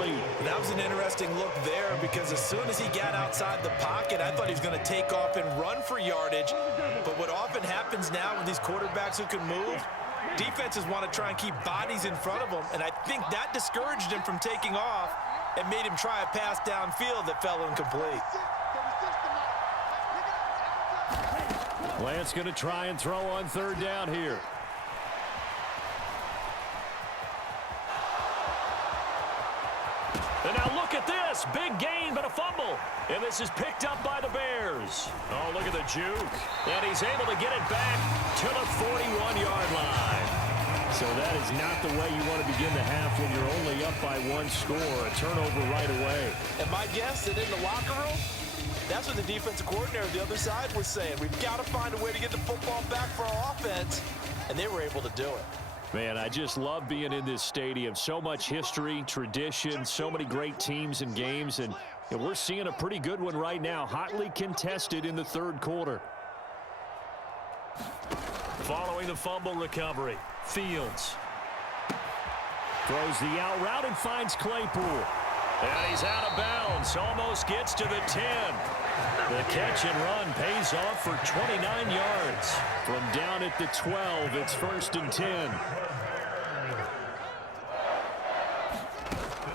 incomplete. That was an interesting look there because as soon as he got outside the pocket, I thought he was going to take off and run for yardage. But what often happens now with these quarterbacks who can move, defenses want to try and keep bodies in front of them, and I think that discouraged him from taking off and made him try a pass downfield that fell incomplete. Lance going to try and throw on third down here. And now look at this. Big gain, but a fumble. And this is picked up by the Bears. Oh, look at the juke. And he's able to get it back to the 41-yard line. So that is not the way you want to begin the half when you're only up by one score. A turnover right away. And my guess that in the locker room, that's what the defensive coordinator on the other side was saying. We've got to find a way to get the football back for our offense. And they were able to do it. Man, I just love being in this stadium. So much history, tradition, so many great teams and games. And we're seeing a pretty good one right now. Hotly contested in the third quarter. Following the fumble recovery, Fields throws the out route and finds Claypool. And he's out of bounds. Almost gets to the 10. The catch and run pays off for 29 yards. From down at the 12, it's 1st and 10.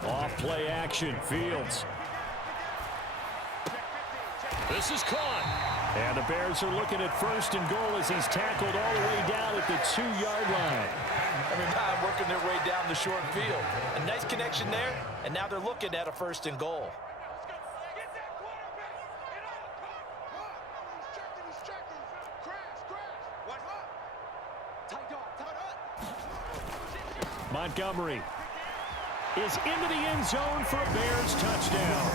Off play action, Fields. This is caught. And the Bears are looking at 1st and goal as he's tackled all the way down at the 2-yard line. Every time working their way down the short field. A nice connection there, and now they're looking at a 1st and goal. Montgomery is into the end zone for a Bears touchdown.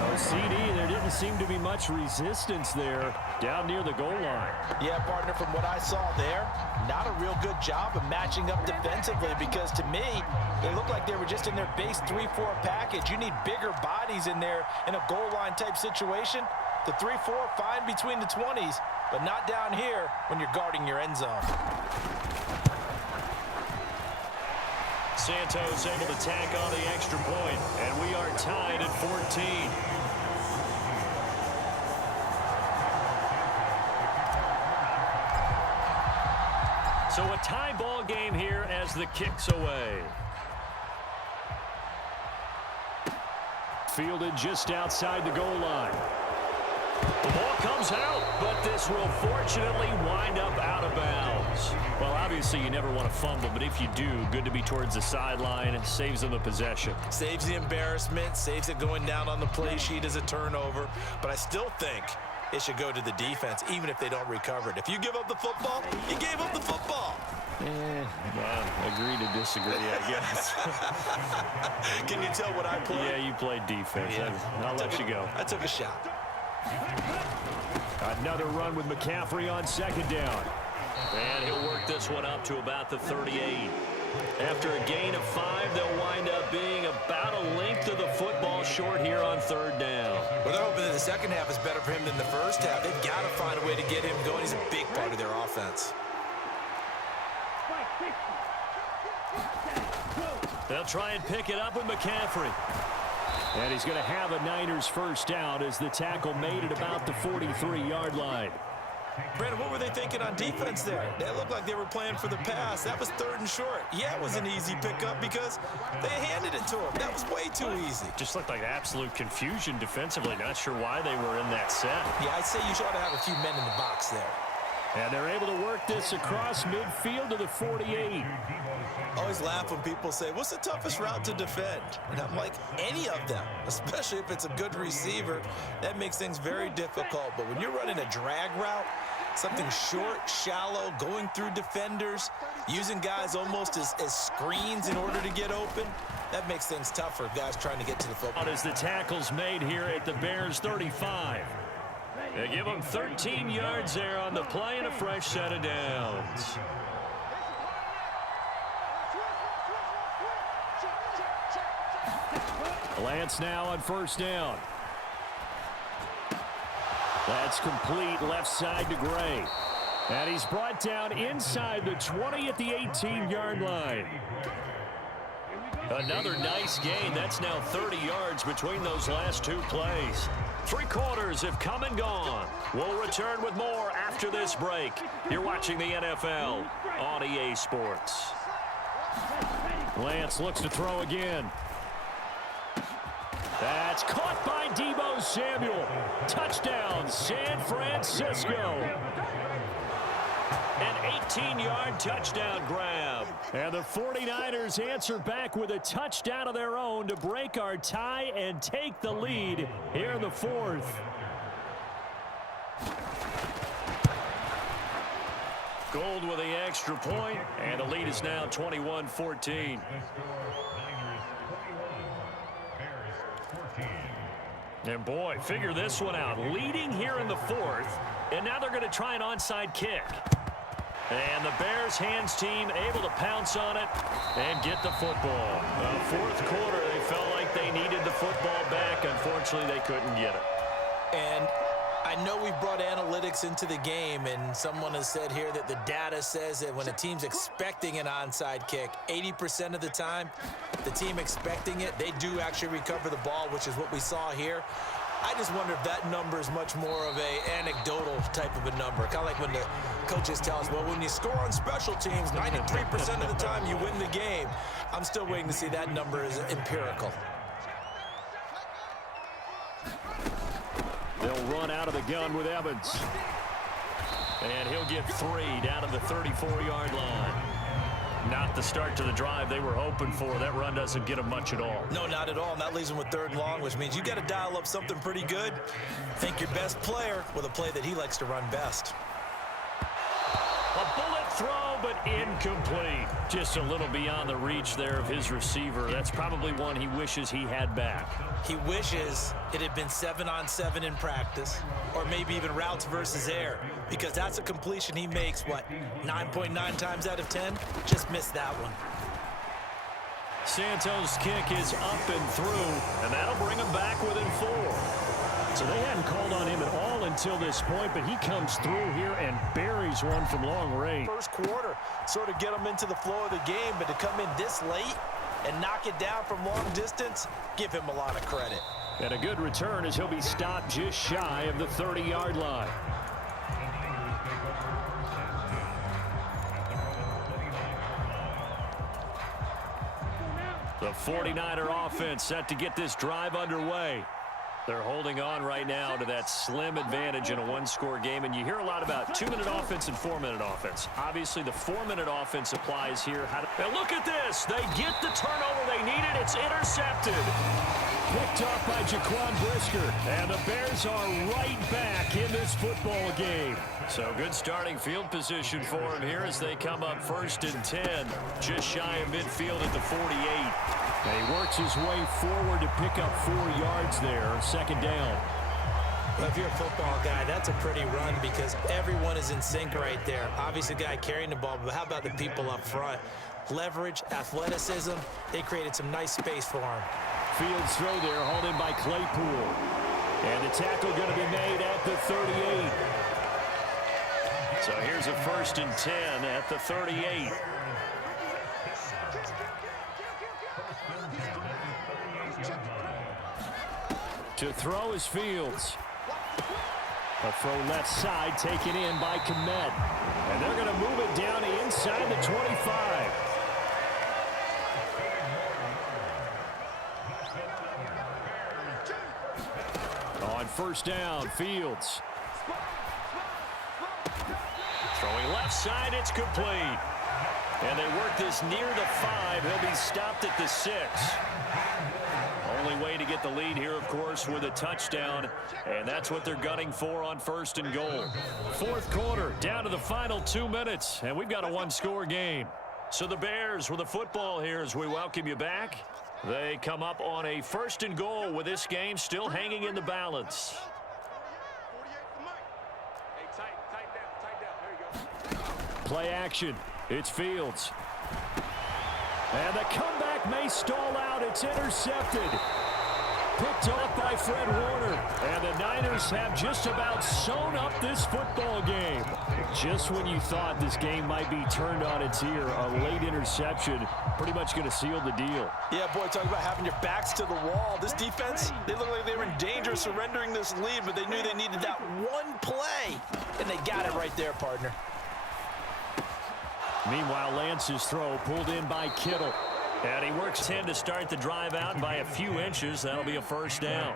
Oh, CD, there didn't seem to be much resistance there down near the goal line. Yeah, partner, from what I saw there, not a real good job of matching up defensively because to me, they looked like they were just in their base 3-4 package. You need bigger bodies in there in a goal line type situation. The 3-4, fine between the 20s, but not down here when you're guarding your end zone. Santos able to tack on the extra point, and we are tied at 14. So a tie ball game here as the kick's away. Fielded just outside the goal line. The ball comes out, but this will fortunately wind up out of bounds. Well, obviously you never want to fumble, but if you do, good to be towards the sideline. It saves them the possession. Saves the embarrassment, saves it going down on the play sheet as a turnover. But I still think it should go to the defense, even if they don't recover it. If you give up the football, you gave up the football. Well, agree to disagree, I guess. Can you tell what I played? Yeah, you played defense. Yeah. I'll let you go. I took a shot. Another run with McCaffrey on 2nd down. And he'll work this one up to about the 38. After a gain of 5, they'll wind up being about a length of the football short here on 3rd down. Well, they're hoping that the second half is better for him than the first half. They've got to find a way to get him going. He's a big part of their offense. They'll try and pick it up with McCaffrey. And he's going to have a Niners first down as the tackle made at about the 43-yard line. Brandon, what were they thinking on defense there? They looked like they were playing for the pass. That was 3rd and short. Yeah, it was an easy pickup because they handed it to him. That was way too easy. Just looked like absolute confusion defensively. Not sure why they were in that set. Yeah, I'd say you ought to have a few men in the box there. And they're able to work this across midfield to the 48. I always laugh when people say, what's the toughest route to defend? And I'm like, any of them, especially if it's a good receiver. That makes things very difficult. But when you're running a drag route, something short, shallow, going through defenders, using guys almost as screens in order to get open, that makes things tough for guys trying to get to the football. As the tackle's made here at the Bears 35. They give them 13 yards there on the play and a fresh set of downs. Lance now on 1st down. That's complete left side to Gray. And he's brought down inside the 20 at the 18-yard line. Another nice gain. That's now 30 yards between those last two plays. 3 quarters have come and gone. We'll return with more after this break. You're watching the NFL on EA Sports. Lance looks to throw again. That's caught by Deebo Samuel. Touchdown, San Francisco. An 18-yard touchdown grab. And the 49ers answer back with a touchdown of their own to break our tie and take the lead here in the fourth. Gold with the extra point, and the lead is now 21-14. And boy, figure this one out. Leading here in the fourth, and now they're going to try an onside kick. And the Bears hands team able to pounce on it and get the football. Fourth quarter, they felt like they needed the football back. Unfortunately, they couldn't get it. And I know we brought analytics into the game, and someone has said here that the data says that when a team's expecting an onside kick, 80% of the time, the team expecting it, they do actually recover the ball, which is what we saw here. I just wonder if that number is much more of a anecdotal type of a number. Kind of like when the coaches tell us, well, when you score on special teams, 93% of the time you win the game. I'm still waiting to see that number is empirical. They'll run out of the gun with Evans. And he'll get 3 down to the 34-yard line. Not the start to the drive they were hoping for. That run doesn't get them much at all. No, not at all. And that leaves them with 3rd and long, which means you got to dial up something pretty good. Think your best player with a play that he likes to run best. A bullet throw, but incomplete. Just a little beyond the reach there of his receiver. That's probably one he wishes he had back. He wishes it had been 7-on-7 in practice, or maybe even routes versus air, because that's a completion he makes, 9.9 times out of 10? Just missed that one. Santos' kick is up and through, and that'll bring him back within 4. So they hadn't called on him at all until this point, but he comes through here and buries one from long range. First quarter, sort of get him into the flow of the game, but to come in this late and knock it down from long distance, give him a lot of credit. And a good return as he'll be stopped just shy of the 30-yard line. The 49er offense set to get this drive underway. They're holding on right now to that slim advantage in a one-score game. And you hear a lot about 2-minute offense and 4-minute offense. Obviously, the 4-minute offense applies here. And look at this. They get the turnover they needed. It's intercepted. Picked off by Jaquan Brisker. And the Bears are right back in this football game. So good starting field position for him here as they come up 1st and 10. Just shy of midfield at the 48. And he works his way forward to pick up 4 yards there. 2nd down. Well, if you're a football guy, that's a pretty run because everyone is in sync right there. Obviously, the guy carrying the ball, but how about the people up front? Leverage, athleticism, they created some nice space for him. Fields throw there, hauled in by Claypool. And the tackle going to be made at the 38. So here's a 1st and 10 at the 38. To throw is Fields. A throw left side taken in by Komet. And they're going to move it down to inside the 25. On 1st down, Fields. Throwing left side, it's complete. And they work this near the 5. He'll be stopped at the 6. Only way to get the lead here, of course, with a touchdown. And that's what they're gunning for on 1st and goal. 4th quarter, down to the final 2 minutes. And we've got a one-score game. So the Bears with the football here as we welcome you back. They come up on a 1st and goal with this game still hanging in the balance. Play action. It's Fields. And the comeback may stall out. It's intercepted. picked off by Fred Warner. And the Niners have just about sewn up this football game. Just when you thought this game might be turned on its ear, a late interception pretty much going to seal the deal. Yeah, boy, talk about having your backs to the wall. This defense, they look like they were in danger of surrendering this lead, but they knew they needed that one play, and they got it right there, partner. Meanwhile, Lance's throw pulled in by Kittle. And he works 10 to start the drive out, and by a few inches, that'll be a first down.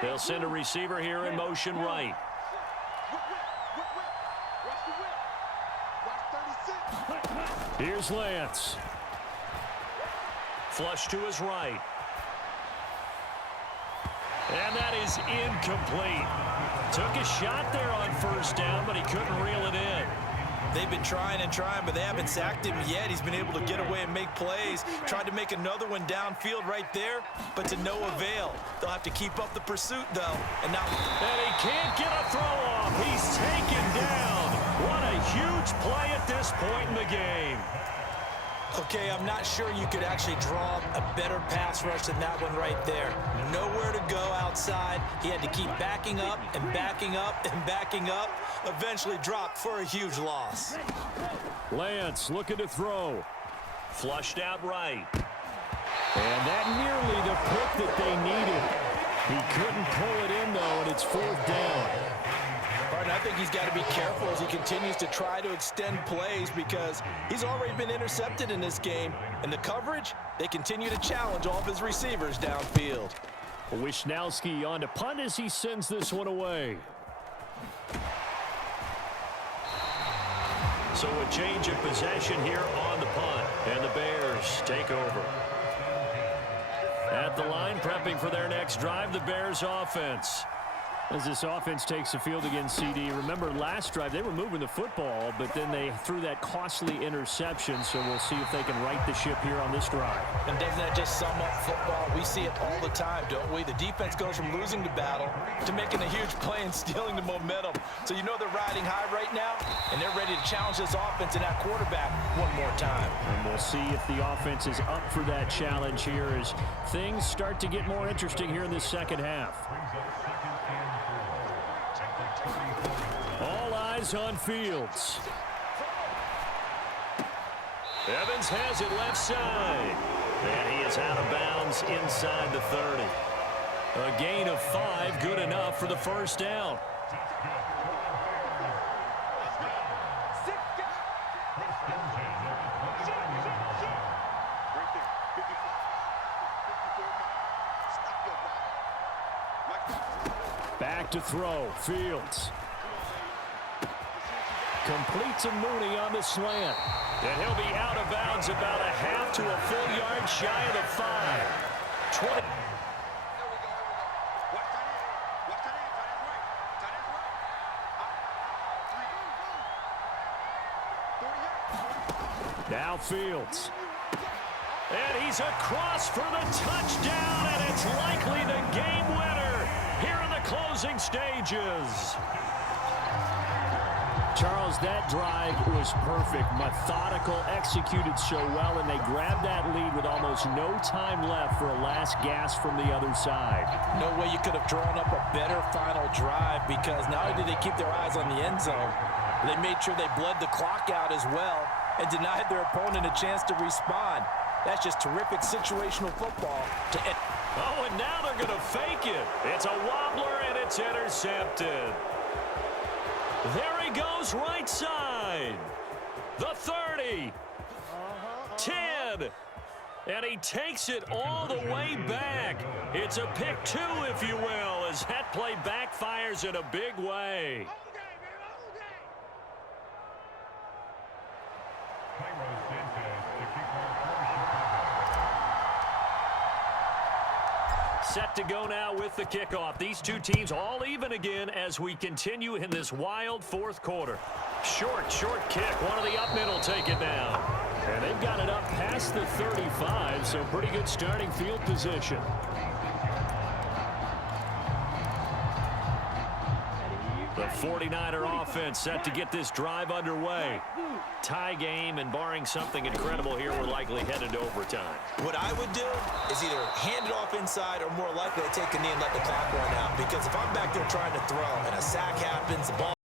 They'll send a receiver here in motion right. Here's Lance. Flush to his right. And that is incomplete. Took a shot there on first down, but he couldn't reel it in. They've been trying and trying, but they haven't sacked him yet. He's been able to get away and make plays. Tried to make another one downfield right there, but to no avail. They'll have to keep up the pursuit, though. And he can't get a throw off. He's taken down. What a huge play at this point in the game. Okay, I'm not sure you could actually draw a better pass rush than that one right there. Nowhere to go outside. He had to keep backing up and backing up and backing up. Eventually dropped for a huge loss. Lance looking to throw. Flushed out right. And that nearly the pick that they needed. He couldn't pull it in, though, and it's fourth down. I think he's got to be careful as he continues to try to extend plays because he's already been intercepted in this game. And the coverage, they continue to challenge all of his receivers downfield. Wishnowski on to punt as he sends this one away. So a change of possession here on the punt. And the Bears take over. At the line, prepping for their next drive, the Bears offense. As this offense takes the field against CD. Remember, last drive, they were moving the football, but then they threw that costly interception, so we'll see if they can right the ship here on this drive. And doesn't that just sum up football? We see it all the time, don't we? The defense goes from losing the battle to making a huge play and stealing the momentum. So you know they're riding high right now, and they're ready to challenge this offense and that quarterback one more time. And we'll see if the offense is up for that challenge here as things start to get more interesting here in this second half. All eyes on Fields. Evans has it left side. And he is out of bounds inside the 30. A gain of 5, good enough for the first down. Back to throw, Fields. Completes a Mooney on the slant. And he'll be out of bounds about a half to a full yard shy of the 5. 20. Now Fields. And he's across for the touchdown, and it's likely the game winner here in the closing stages. Charles, that drive was perfect, methodical, executed so well, and they grabbed that lead with almost no time left for a last gasp from the other side. No way you could have drawn up a better final drive because not only did they keep their eyes on the end zone, they made sure they bled the clock out as well and denied their opponent a chance to respond. That's just terrific situational football to end. Oh, and now they're going to fake it. It's a wobbler, and it's intercepted. There he goes right side. The 30. 10. And he takes it all the way back. It's a pick 2, if you will, as that play backfires in a big way. Set to go now with the kickoff. These two teams all even again as we continue in this wild fourth quarter. Short kick. One of the up middle take it down. And they've got it up past the 35, so pretty good starting field position. The 49er offense set to get this drive underway. Tie game, and barring something incredible here, we're likely headed to overtime. What I would do is either hand it off inside or more likely to take a knee and let the clock run out. Because if I'm back there trying to throw and a sack happens, the ball